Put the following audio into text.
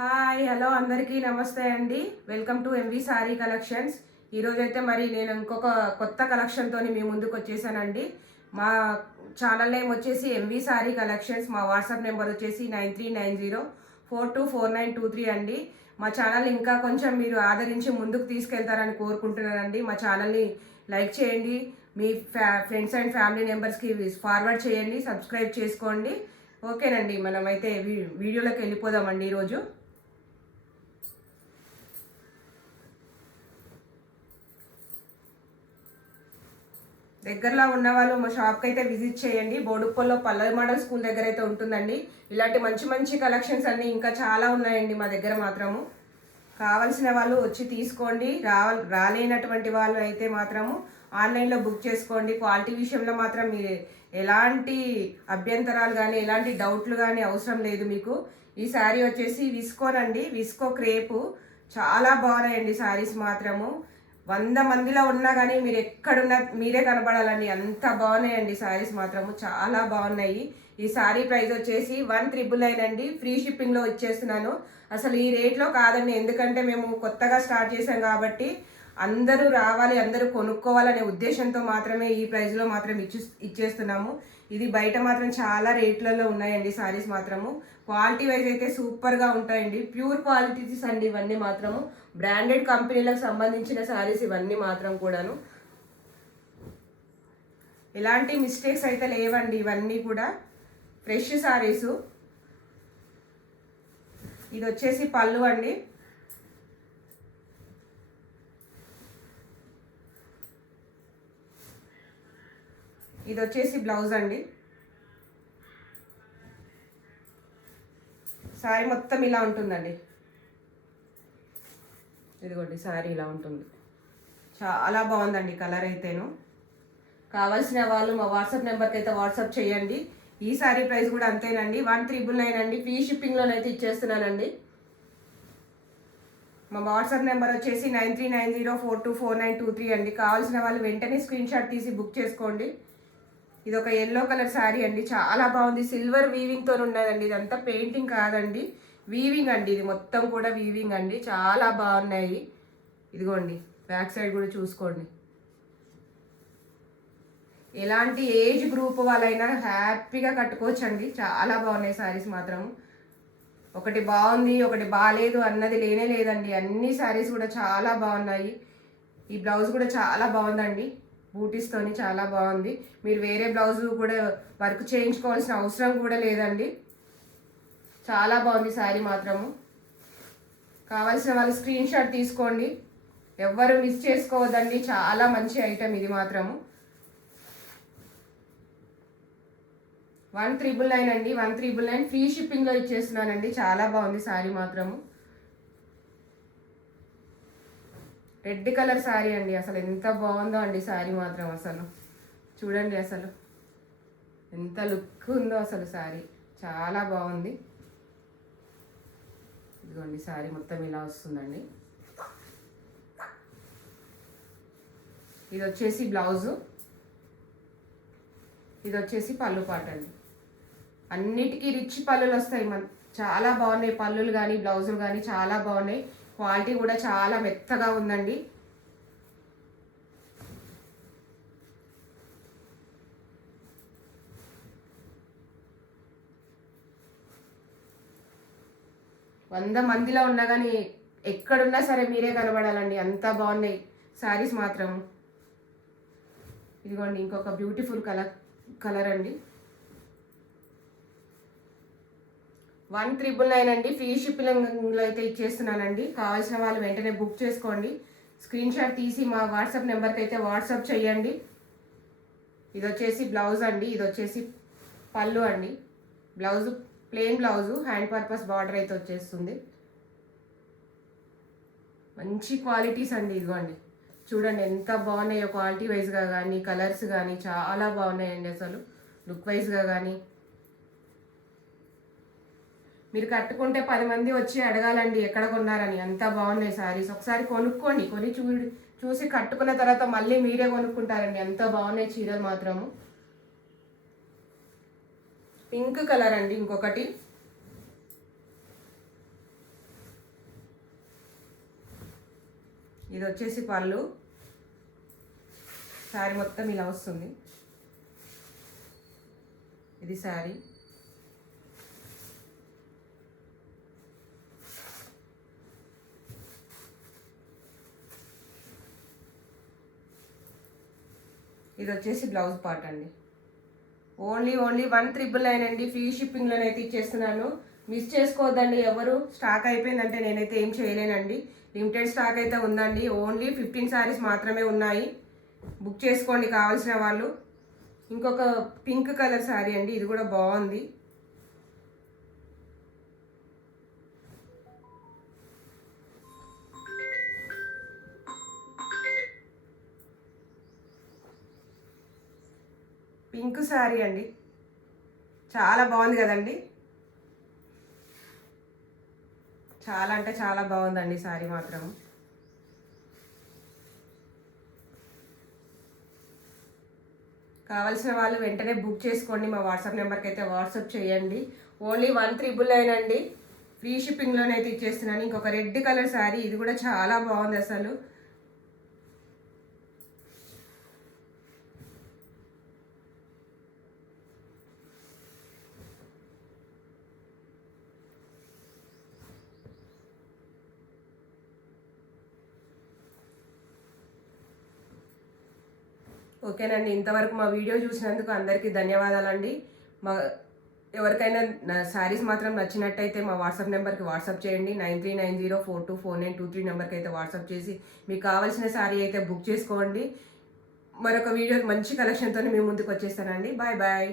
Hi hello అందరికీ నమస్తే అండి. Welcome to MV sari collections. ఈరోజైతే మరి నేను ఇంకొక కొత్త కలెక్షన్తో మీ ముందుకు వచ్చేసానండి. మా ఛానల్ నేమ్ వచ్చేసి ఎంవి సారీ కలెక్షన్స్. మా వాట్సాప్ నెంబర్ వచ్చేసి 9390424923 అండి. మా ఛానల్ ఇంకా కొంచెం మీరు ఆదరించి ముందుకు తీసుకెళ్తారని కోరుకుంటున్నానండి. మా ఛానల్ని లైక్ చేయండి, మీ ఫ్రెండ్స్ అండ్ ఫ్యామిలీ మెంబర్స్కి ఫార్వర్డ్ చేయండి, సబ్స్క్రైబ్ చేసుకోండి. ఓకేనండి, మనమైతే వీడియోలోకి వెళ్ళిపోదామండి. ఈరోజు దగ్గరలో ఉన్న వాళ్ళు మా షాప్కి అయితే విజిట్ చేయండి. బోడుప్పల్లో పల్లవి మోడల్ స్కూల్ దగ్గర అయితే ఉంటుందండి. ఇలాంటి మంచి మంచి కలెక్షన్స్ అన్నీ ఇంకా చాలా ఉన్నాయండి మా దగ్గర మాత్రము. కావాల్సిన వాళ్ళు వచ్చి తీసుకోండి. రాలేనటువంటి వాళ్ళు అయితే మాత్రము ఆన్లైన్లో బుక్ చేసుకోండి. క్వాలిటీ విషయంలో మాత్రం మీరు ఎలాంటి అభ్యంతరాలు కానీ ఎలాంటి డౌట్లు కానీ అవసరం లేదు మీకు. ఈ శారీ వచ్చేసి విస్కోనండి, విస్కో క్రేపు. చాలా బాగున్నాయండి శారీస్ మాత్రము. 100 మందిలో ఉన్నా కానీ మీరు ఎక్కడున్నా మీరే కనపడాలండి, అంత బాగున్నాయండి శారీస్ మాత్రము. చాలా బాగున్నాయి. ఈ శారీ ప్రైస్ వచ్చేసి 1999 అండి. ఫ్రీ షిప్పింగ్లో ఇచ్చేస్తున్నాను. అసలు ఈ రేట్లో కాదండి, ఎందుకంటే మేము కొత్తగా స్టార్ట్ చేసాం కాబట్టి అందరూ రావాలి, అందరూ కొనుక్కోవాలనే ఉద్దేశంతో మాత్రమే ఈ ప్రైస్లో మాత్రం ఇచ్చేస్తున్నాము. ఇది బయట మాత్రం చాలా రేట్లలో ఉన్నాయండి శారీస్ మాత్రము. క్వాలిటీ వైజ్ అయితే సూపర్గా ఉంటాయండి. ప్యూర్ క్వాలిటీస్ అండి ఇవన్నీ మాత్రము. బ్రాండెడ్ కంపెనీలకు సంబంధించిన శారీస్ ఇవన్నీ మాత్రం కూడాను. ఎలాంటి మిస్టేక్స్ అయితే లేవండి, ఇవన్నీ కూడా ఫ్రెష్ శారీసు. ఇది వచ్చేసి పళ్ళు అండి. ఇది వచ్చేసి బ్లౌజ్ అండి. శారీ మొత్తం ఇలా ఉంటుందండి. ఇదిగోండి శారీ ఇలా ఉంటుంది. చాలా బాగుందండి కలర్ అయితేను. కావాల్సిన వాళ్ళు మా వాట్సాప్ నెంబర్కి అయితే వాట్సాప్ చేయండి. ఈ శారీ ప్రైస్ కూడా అంతేనండి, 1399 అండి. ఫ్రీ షిప్పింగ్లోనైతే ఇచ్చేస్తున్నానండి. మా వాట్సాప్ నెంబర్ వచ్చేసి 9390424923 అండి. కావాల్సిన వాళ్ళు వెంటనే స్క్రీన్ షాట్ తీసి బుక్ చేసుకోండి. ఇది ఒక ఎల్లో కలర్ శారీ అండి, చాలా బాగుంది. సిల్వర్ వీవింగ్తో ఉన్నదండి. ఇదంతా పెయింటింగ్ కాదండి, వీవింగ్ అండి. ఇది మొత్తం కూడా వీవింగ్ అండి. చాలా బాగున్నాయి. ఇదిగోండి బ్యాక్ సైడ్ కూడా చూసుకోండి. ఎలాంటి ఏజ్ గ్రూప్ వాళ్ళైనా హ్యాపీగా కట్టుకోవచ్చు అండి. చాలా బాగున్నాయి శారీస్ మాత్రం. ఒకటి బాగుంది ఒకటి బాగాలేదు అన్నది లేనే లేదండి. అన్ని శారీస్ కూడా చాలా బాగున్నాయి. ఈ బ్లౌజ్ కూడా చాలా బాగుందండి, బూటీస్తోని చాలా బాగుంది. మీరు వేరే బ్లౌజ్ కూడా వర్క్ చేయించుకోవాల్సిన అవసరం కూడా లేదండి. చాలా బాగుంది శారీ మాత్రము. కావాల్సిన వాళ్ళు స్క్రీన్ షాట్ తీసుకోండి, ఎవ్వరు మిస్ చేసుకోవద్దండి. చాలా మంచి ఐటెం ఇది మాత్రము. 1399 అండి, 1399 ఫ్రీ షిప్పింగ్లో ఇచ్చేస్తున్నానండి. చాలా బాగుంది శారీ మాత్రము. రెడ్ కలర్ శారీ అండి. అసలు ఎంత బాగుందో అండి శారీ మాత్రం. అసలు చూడండి అసలు ఎంత లుక్ ఉందో అసలు శారీ. చాలా బాగుంది. ఇదిగోండి శారీ మొత్తం ఇలా వస్తుందండి. ఇది వచ్చేసి బ్లౌజు, ఇది వచ్చేసి పళ్ళు పాట అండి. అన్నిటికీ రిచ్ పళ్ళులు వస్తాయి. చాలా బాగున్నాయి పళ్ళులు కానీ బ్లౌజులు కానీ చాలా బాగున్నాయి. క్వాలిటీ కూడా చాలా మెత్తగా ఉందండి. వంద మందిలో ఉన్నా కానీ ఎక్కడున్నా సరే మీరే కనబడాలండి, అంత బాగున్నాయి శారీస్ మాత్రం. ఇదిగోండి ఇంకొక బ్యూటిఫుల్ కలర్ అండి. 1399 అండి. ఫ్రీ షిప్పింగ్లో అయితే ఇచ్చేస్తున్నానండి. కావాల్సిన వాళ్ళు వెంటనే బుక్ చేసుకోండి. స్క్రీన్ షాట్ తీసి మా వాట్సాప్ నెంబర్కి అయితే వాట్సాప్ చేయండి. ఇది వచ్చేసి బ్లౌజ్ అండి, ఇది వచ్చేసి పళ్ళు అండి. Blouse plain blouse, hand purpose border అయితే వచ్చేస్తుంది. మంచి క్వాలిటీస్ అండి. ఇదిగోండి చూడండి ఎంత బాగున్నాయో, క్వాలిటీ వైజ్గా కానీ కలర్స్ కానీ చాలా బాగున్నాయండి. అసలు లుక్ వైజ్గా కానీ మీరు కట్టుకుంటే 10 మంది వచ్చి అడగాలండి ఎక్కడ కొన్నారని, అంత బాగున్నాయి శారీస్. ఒకసారి కొనుక్కోండి, చూసి కట్టుకున్న తర్వాత మళ్ళీ మీరే కొనుక్కుంటారండి, అంత బాగున్నాయి చీరలు మాత్రము. పింక్ కలర్ అండి ఇంకొకటి. ఇది వచ్చేసి పళ్ళు. శారీ మొత్తం ఇలా వస్తుంది. ఇది శారీ. ఇది వచ్చేసి బ్లౌజ్ పార్ట్ అండి. ఓన్లీ 1,999 అండి. ఫ్రీ షిప్పింగ్లోనైతే ఇచ్చేస్తున్నాను. మిస్ చేసుకోవద్దండి ఎవరు. స్టాక్ అయిపోయిందంటే నేనైతే ఏం చేయలేనండి. లిమిటెడ్ స్టాక్ అయితే ఉందండి. ఓన్లీ 15 శారీస్ మాత్రమే ఉన్నాయి. బుక్ చేసుకోండి కావాల్సిన వాళ్ళు. ఇంకొక పింక్ కలర్ శారీ అండి. ఇది కూడా బాగుంది. పింక్ శారీ అండి. చాలా బాగుంది కదండి. చాలా అంటే చాలా బాగుందండి శారీ మాత్రం. కావాల్సిన వాళ్ళు వెంటనే బుక్ చేసుకోండి. మా వాట్సాప్ నెంబర్కి అయితే వాట్సాప్ చేయండి. ఓన్లీ 1,999 అండి. ఫ్రీ షిప్పింగ్లోనైతే ఇచ్చేస్తున్నాను. ఇంకొక రెడ్ కలర్ శారీ. ఇది కూడా చాలా బాగుంది అసలు. ఓకేనండి. ఇంతవరకు మా వీడియో చూసినందుకు అందరికీ ధన్యవాదాలండి. మా ఎవరికైనా నా శారీస్ మాత్రం నచ్చినట్టయితే మా వాట్సాప్ నెంబర్కి వాట్సాప్ చేయండి. 9390424923 నెంబర్కి అయితే వాట్సాప్ చేసి మీకు కావాల్సిన శారీ అయితే బుక్ చేసుకోండి. మరొక వీడియో మంచి కలెక్షన్తో మీ ముందుకు వచ్చేస్తానండి. Bye bye.